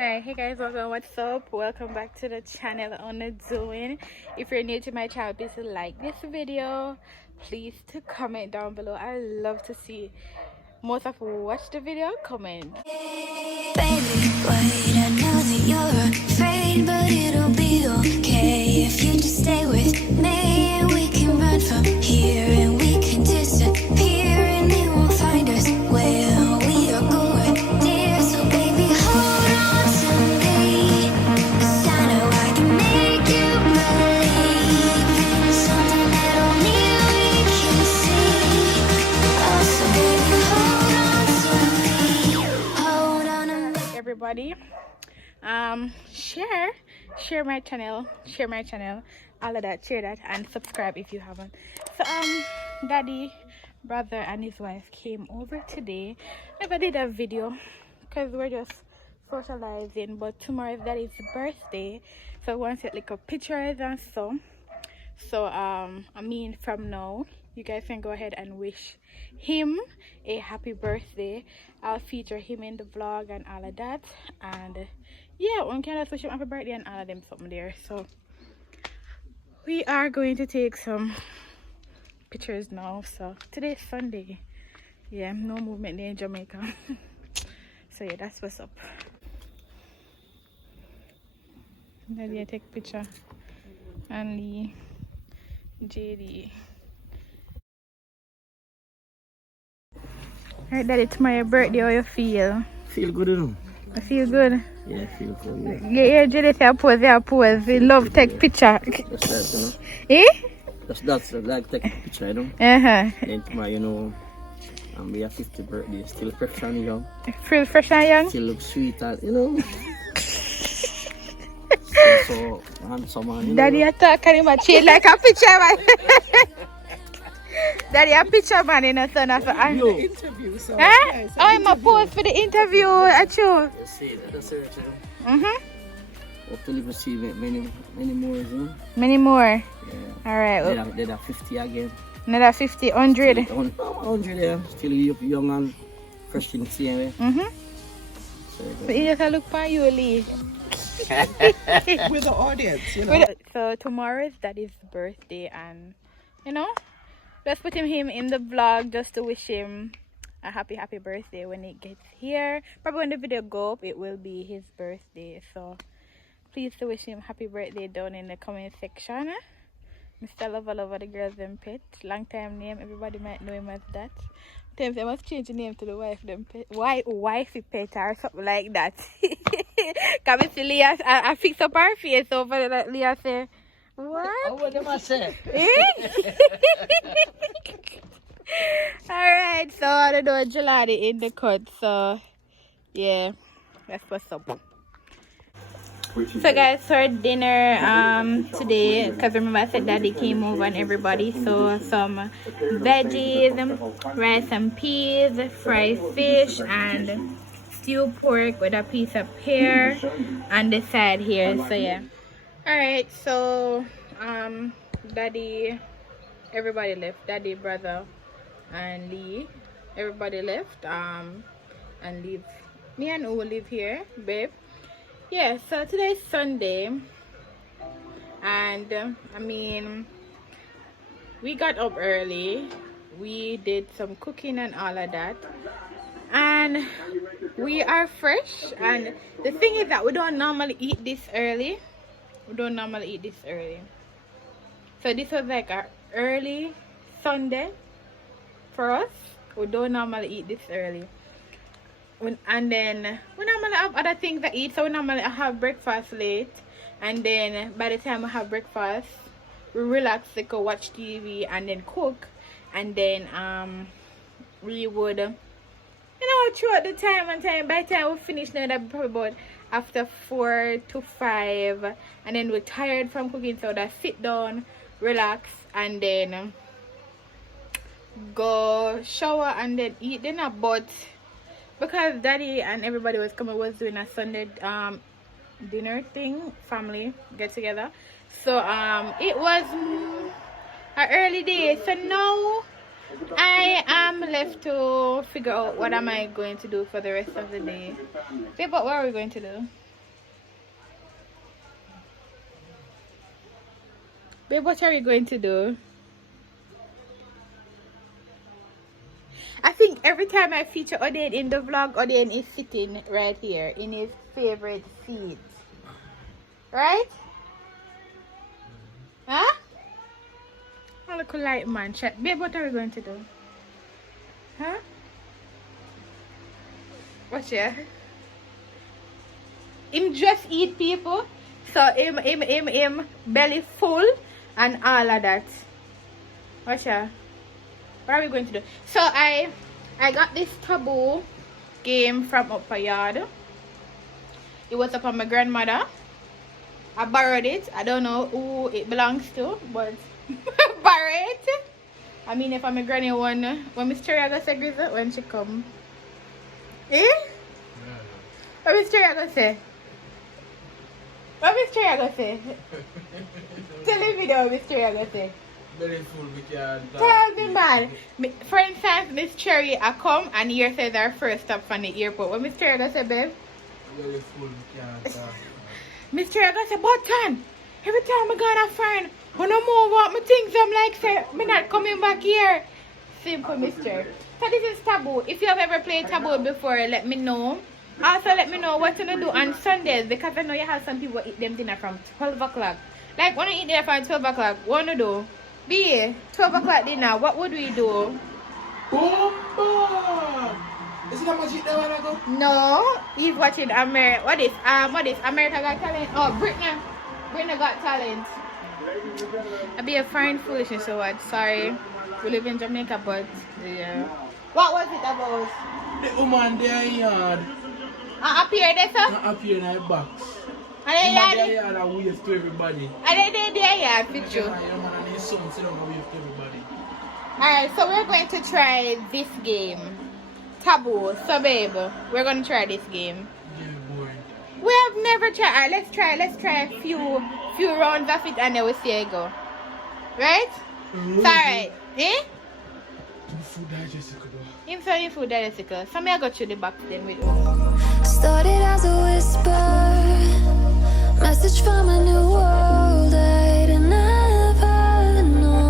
Hi, hey guys, welcome. What's up? Welcome back to the channel on the doing. If you're new to my channel, please like this video. Please to comment down below. I love to see most of you watch the video. Comment. Baby, wait, I know that you're afraid, but it'll be okay if you just stay with me. And we can run from here and we can disappear and they won't find us where we are going, dear. So baby, hold on to me, 'cause I know I can make you believe in something that only we can see. Oh, so baby, hold on to me, hold on to me. Everybody, share my channel, all of that, share that, and subscribe if you haven't. So daddy, brother, and his wife came over today. Never did a video because we're just socializing, but tomorrow is daddy's birthday, so I want to take like a pictures and so I mean, from now you guys can go ahead and wish him a happy birthday. I'll feature him in the vlog and all of that, and yeah, one can just wish him happy birthday and all of them something there. So we are going to take some pictures now. So today's Sunday, yeah, no movement there in Jamaica. So yeah, that's what's up. Daddy take picture and Lee, JD. Alright, Daddy, tomorrow your birthday, how you feel? Feel good, you know? I feel good. Yeah, feel good. Yeah. Yeah, JD say I pose. We love take picture. That's that, you know? Eh? That's like take a picture, you know? Then tomorrow, you know, be a 50th birthday, still fresh and young. Feel fresh and young? Still look sweet and, you know? so handsome and, you know? Daddy, I talk and him a change like a picture, man. Daddy, a picture man in a son of a interview, so. huh? Oh, I'm a pose for the interview at you. That's it, you know? Hopefully we see many more, you know? Many more. Yeah. Alright. They're 50 again. Another 50, 100. 100, yeah. Still young and fresh in the same way. So you just look for you, Lee. With the audience, you know? So tomorrow is Daddy's birthday, and you know, let's put him in the vlog just to wish him a happy birthday when it gets here. Probably when the video go up, it will be his birthday. So please to wish him happy birthday down in the comment section. Mr. Lover, the girls them pet. Long time name, everybody might know him as that. Sometimes they must change the name to the wife them pet. Wifey pet or something like that. Cause I see Leah, I fix up her face over that Leah say, what? Oh, what am I saying? Alright, so I don't know gelati in the cut, so yeah, that's what's up. So guys, for dinner today, because remember I said Daddy came over and everybody, so some veggies, rice and peas, fried fish, and stewed pork with a piece of pear on the side here. So yeah. Alright, so Daddy, everybody left. Daddy, brother, and Lee, everybody left and leave me and U live here, babe. Yeah, so today's Sunday, and I mean, we got up early, we did some cooking and all of that, and we are fresh. And the thing is that we don't normally eat this early. So this was like a early Sunday for us. We don't normally eat this early. And then we normally have other things to eat, so we normally have breakfast late, and then by the time we have breakfast we relax, like watch TV and then cook, and then we would, you know, throughout the time by the time we finish now, that probably about after 4 to 5, and then we're tired from cooking, so that sit down, relax, and then go shower and then eat dinner. But because Daddy and everybody was doing a Sunday dinner thing, family get together, so it was an early day. So now I am left to figure out what am I going to do for the rest of the day. Babe, what are we going to do? Babe, what are we going to do? I think every time I feature Oden in the vlog, Oden is sitting right here in his favorite seat. Right? Huh? I look like man. Babe, what are we going to do? Huh? Watch ya. Him just eat people. So him belly full and all of that. Watch ya. What are we going to do? So I got this taboo game from Upper Yard. It was up on my grandmother. I borrowed it. I don't know who it belongs to, but borrow it. I mean, if I'm a granny one, when Miss Cherry gonna say Grizzle when she come. Eh? What Miss Cherry gonna say? What Miss Cherry gonna say? Tell me what Miss Cherry gonna say. Very full with your Tell me, man. For instance, Miss Cherry I come and here says our first stop from the airport. What Miss Cherry gonna say, babe? very full with your Miss Cherry gonna say, Button, every time I got a friend, when I move out my things, I'm like, say, me not coming back here. Simple, Miss Cherry. So this is Taboo. If you have ever played Taboo before, let me know. Also, let me know what you do on Sundays, because I know you have some people eat them dinner from 12 o'clock. Like, when you eat dinner from 12 o'clock, what do you do? Be 12 o'clock dinner, what would we do? Bomba! Is it that much eat there when I go? No, he's watching what is America Got Talent? Oh, Britney Got Talent. I be a fine foolishness, so what? Sorry, we live in Jamaica, but yeah. What was it about? The woman there yard. Up here, there, sir? Up here in her box. And then Woman there yard and wave to everybody. And then yeah, picture. Yeah, man, and his son sit down and wave to everybody. Alright, so we're going to try this game. Taboo. So babe, we're gonna try this game. Yeah, boy. We have never tried. Let's try a few rounds of it and then we'll see how it go. Right? It's alright. Eh? Food digestible. Him saying food digestible. So me I go through the box then with you. Started as a whisper, message from a new world I'd never known.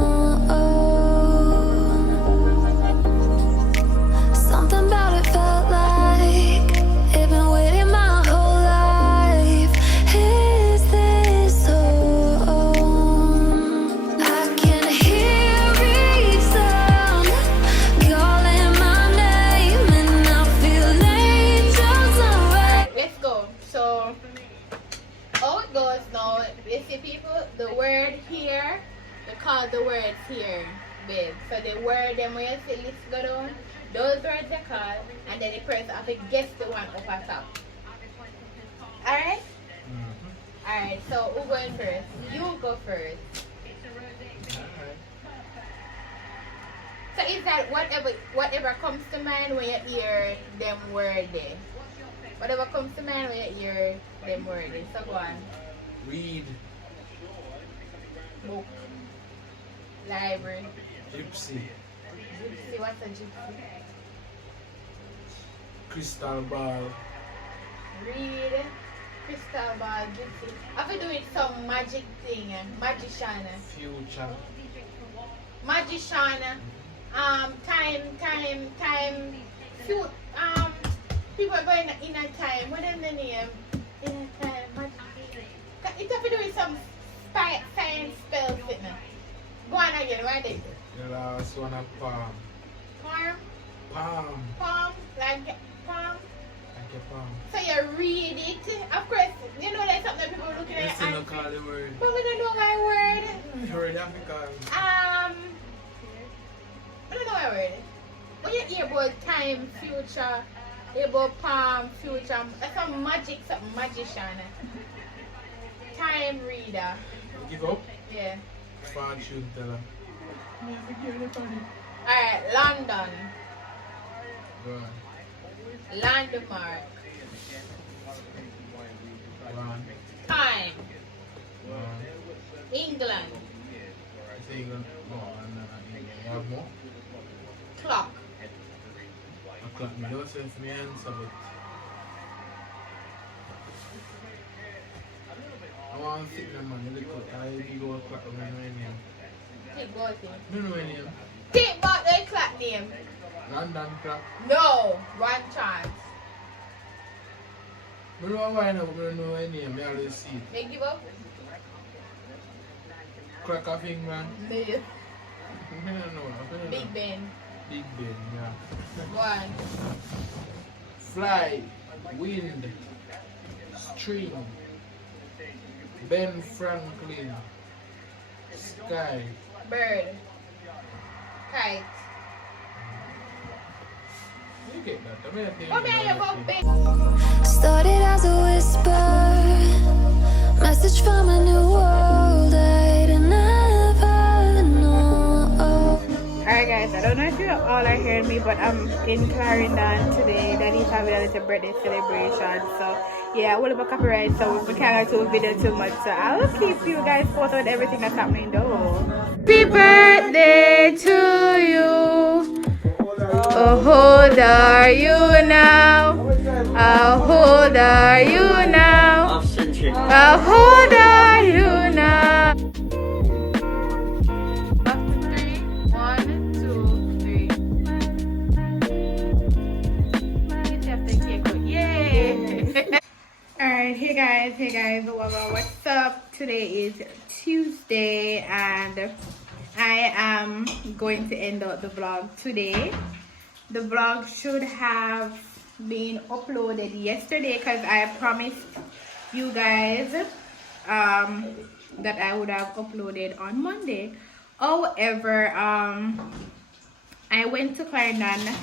Something about it felt like it'd been waiting my whole life. Is this so? I can hear each sound calling my name, and I feel angels around. Let's go. So how it goes now, you see people, the word here, they call the words here, babe. So the word them where you see list go down, those words they call, and then the person have to guess the one up at top. Alright? Alright, so who going first? You go first. So is that whatever comes to mind when you hear them word there? Whatever comes to mind when you hear them word there. So go on. Weed. Book. Library. Gypsy. Gypsy, what's a gypsy? Crystal ball. Read. Crystal ball, gypsy. Have to do with some magic thing, magician. Future. Magician. Time. Shoot. People are going in a time. What is the name? In a time. Magic. It have to do with some science spells, isn't it? Go on again. What is it? The last one a palm. Palm. Palm. Palm. Like palm. Like a palm. So you read it. Of course, you know that's something that people are looking You at. still don't call the word. But we don't know my word. You already have to call it. I don't know my word. When you hear about time, future, about palm, future, that's some magic, something magician. Time reader. Give up. Yeah. Fortune teller. Alright, London. Go on. Landmark. Go on. Time. Go on. England. I think no, you have more? Clock. A clock. Me don't say if me answer, but I want I'm sitting on my little I go o'clock when I name. Take both things. No, no, name. Take both the clock name. London clock. No, one chance. I don't know why I don't know my name. I always see it. They give up. Crack of England. No. I don't know. Big Ben. Big Ben, yeah. One. Fly, wind, string, Ben Franklin, sky. Bird. Kite. You get that? I mean, I think Come here, you go big. Started as a whisper, message from a new world I'd never know. Alright guys, I don't know if you all are hearing me, but I'm in Clarendon today. Daddy's having a little birthday celebration, so yeah, I will have a copyright, so we can't do a video too much, so I'll keep you guys posted with everything that's happening though. Happy birthday to you. Oh, how old are you now? How old are you now? Half century. How old are you now? 3, 1, 2, 3. You have the cake out. Yay! Alright, hey guys, what's up? Today is Tuesday and I am going to end out the vlog today. The vlog should have been uploaded yesterday because I promised you guys that I would have uploaded on Monday. However, I went to Clarendon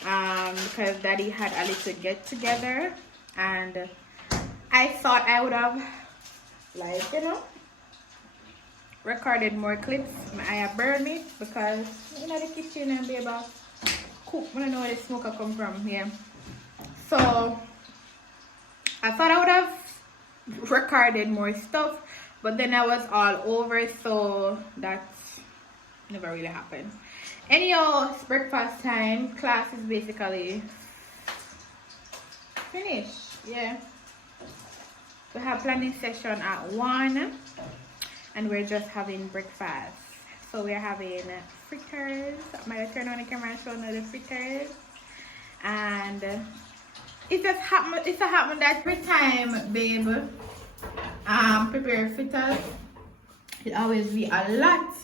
because Daddy had a little get together and I thought I would have, like, you know, recorded more clips. I have burned me because you know the kitchen and be about cook. I don't know where the smoke come from here. So I thought I would have recorded more stuff, but then I was all over, so that never really happened. Anyhow, it's breakfast time. Class is basically finished. Yeah. We have planning session at 1 and we're just having breakfast. So we're having fritters. I'm gonna turn on the camera and show you the fritters. And it just happened that every time, babe, prepare fritters, it always be a lot.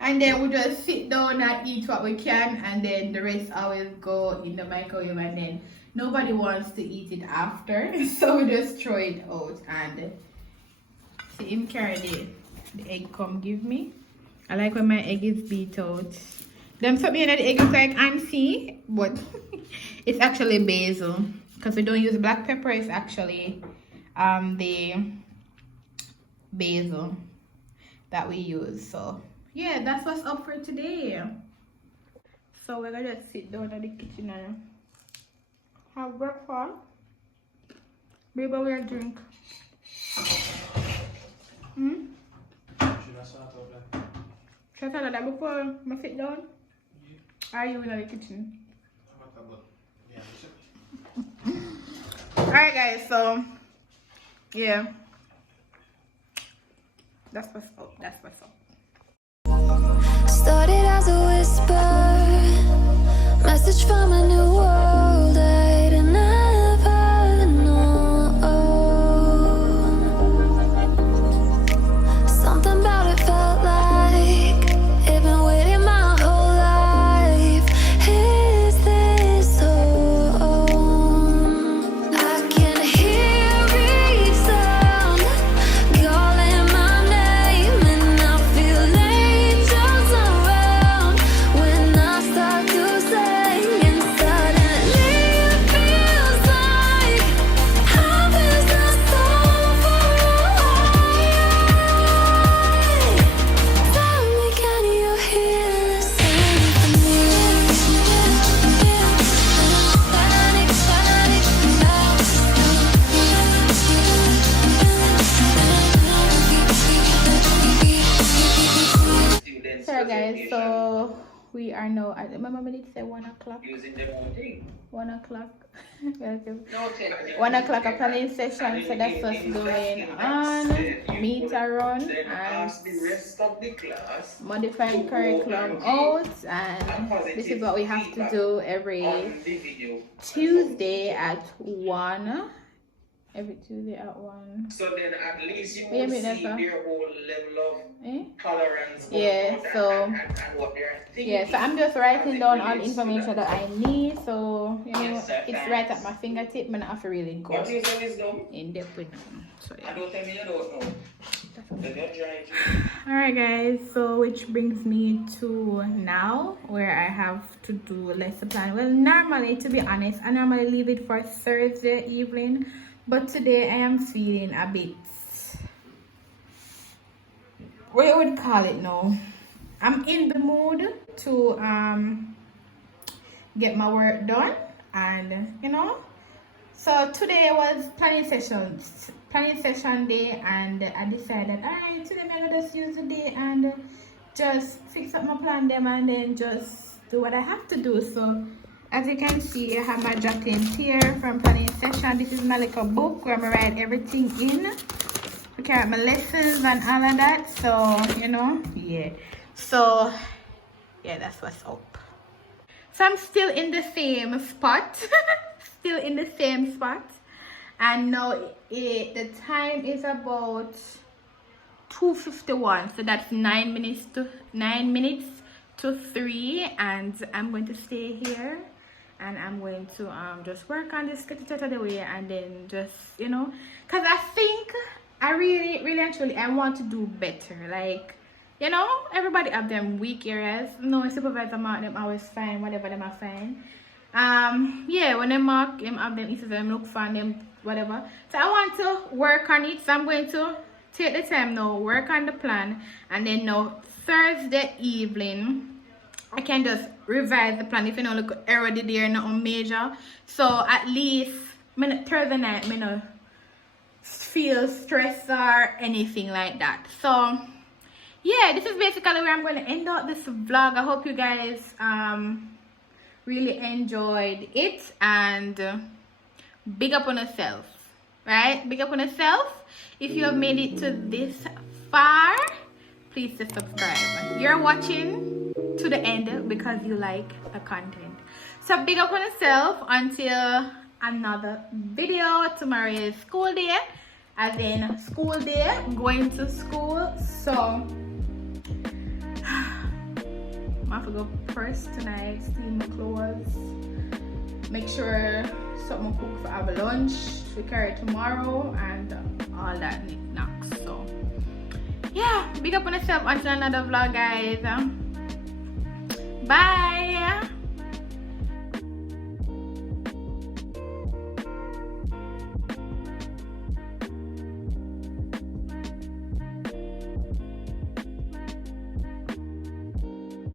And then we just sit down and eat what we can, and then the rest always go in the microwave, and then nobody wants to eat it after, so we just throw it out. And see him carry the egg come give me. I like when my egg is beat out. Them something in the egg is like ansi, but it's actually basil because we don't use black pepper. It's actually the basil that we use. So yeah, that's what's up for today. So we're gonna just sit down in the kitchen and have breakfast. Baby, we'll drink. Should I tell that before I sit down? Are you in the kitchen? Alright guys, so yeah, that's what's up. Started as a whisper, message from a new world I'd never known. Something about it felt like it'd been waiting my whole life. Is this home? I can hear each sound calling my name, and I feel angels around when I start to sing, and suddenly it feels like heaven's not so far away. Tell me, can you hear the symphony? Sorry guys, so we are now at, remember I did say 1 o'clock? 1 o'clock. 1 o'clock a planning session, so that's what's going on. Meter run and modifying curriculum out, and this is what we have to do every Tuesday at 1. Every Tuesday at 1. So then at least you will see their whole level of tolerance. Yeah, so and what they're thinking. yeah, so I'm just writing down all the information that I need, so you know it's right at my fingertip, and I have to really go What you say is no? in depth with them. So I yeah. don't tell me you don't know. Then you're trying to. Alright guys, so which brings me to now where I have to do a lesson plan. Well, normally, to be honest, I normally leave it for Thursday evening, but today I am feeling a bit, what you would call it now, I'm in the mood to get my work done, and you know, so today was planning session day, and I decided, alright, today I'm gonna just use the day and just fix up my plan them and then just do what I have to do. So as you can see, I have my jottings here from planning session. This is my little book where I write everything in. Okay, I write my lessons and all of that. So, you know, yeah. So, yeah, that's what's up. So I'm still in the same spot. Still in the same spot. And now the time is about 2:51. So that's 9 minutes to 3. And I'm going to stay here. And I'm going to just work on this, get it out of the way, and then just, you know, because I think I really actually I want to do better. Like, you know, everybody have them weak areas. No supervisor mark them always fine, whatever them are fine. Yeah, when they mark them have them, if them look fine, them whatever. So I want to work on it. So I'm going to take the time now, work on the plan, and then now Thursday evening I can just revise the plan if you know look already there, nothing major. So at least Thursday night, me no feel stressed or anything like that. So yeah, this is basically where I'm going to end out this vlog. I hope you guys really enjoyed it, and big up on yourself, right? Big up on yourself. If you have made it to this far, please subscribe. You're watching to the end because you like the content. So big up on yourself until another video. Tomorrow is school day, as in school day, going to school. So I'm gonna go first tonight, steam my clothes, make sure something cook for our lunch we carry tomorrow, and all that knickknacks. So yeah, big up on yourself until another vlog, guys. Bye.